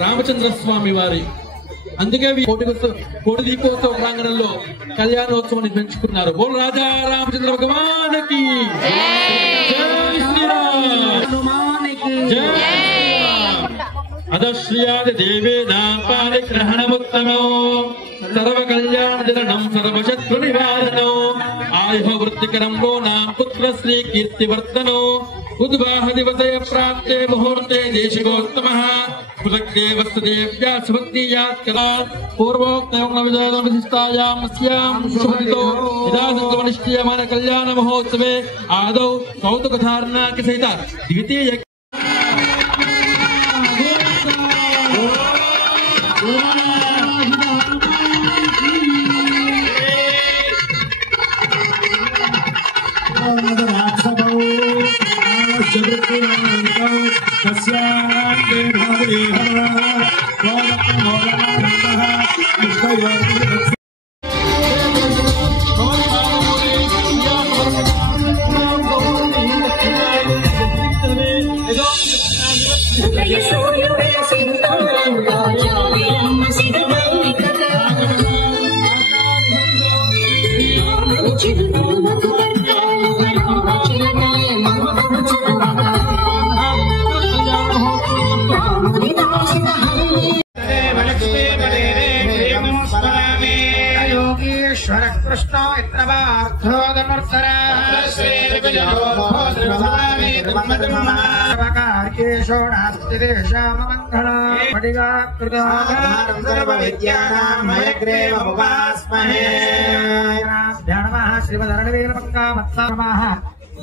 రామచంద్ర స్వామి వారి అందుకే కోటి దీపోత్సవ ప్రాంగణంలో కళ్యాణోత్సవాన్ని పెంచుకున్నారు. బోల్ రాజా రామచంద్ర భగవానికి అదశ్రియాది దేవేనా పారిగ్రహణముత్తమో సర్వ కళ్యాణ జననం సర్వశత్రు నివారణో ఆయుః వృత్తికరం గోనాం పుత్రశ్రీ కీర్తివర్ధనో ఉద్వాహ దివసే ప్రాప్తే ముహూర్తే దేశికోత్తమః పురగ్దేవస్తదేవ్యా సుభక్తియాత్కరా పూర్వోక్తయోగ విజయద విశిష్టాయాం అస్యాం శుభదితో యథాసంగమనిష్ఠీయమాన కళ్యాణ మహోత్సవే ఆదౌ కౌతుకధారణాకి సహిత ద్వితీయ कृष्ण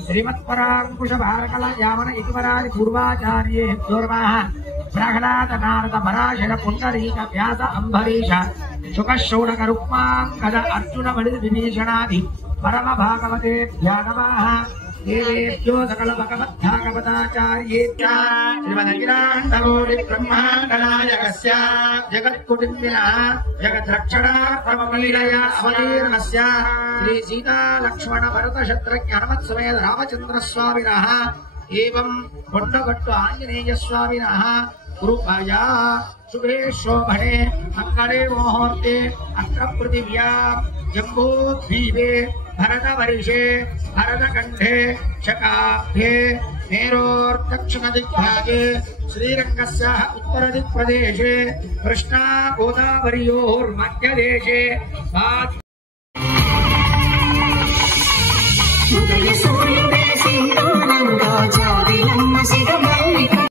श्रीमत्परांकुश भारकला यामन इतिवरादि पूर्वाचार्ये दुर्वाः प्रह्लाद नारद पराशर पुंडरीक व्यास अंबरीश शुक शौनक रुक्मांगद अर्जुन बलि विभीषणादि परम भागवते नमः देवेभ्यो सकल भगवद्भागवताचार्येभ्यः श्रीमदखिलाण्डकोटि ब्रह्माण्डनायकस्य जगत्कुटुम्बिनः जगद्रक्षणार्थमलीलया अवतीर्णस्य श्री सीता लक्ष्मण भरत शत्रुघ्न हनुमत् समेत रामचंद्र स्वामिनः एवं कोण्डगट्टु आंजनेय स्वामिनः कृपया शुभे शोभने मंगले मुहूर्ते अत्र पृथिव्या जम्बूद्वीपे भरतवर्षे भरतकण्ठे शकाब्धे मेरोर्दक्षिणदिग्भागे श्रीरङ्गस्य उत्तरदिक्प्रदेशे कृष्णा गोदावर्योर्मध्यदेशे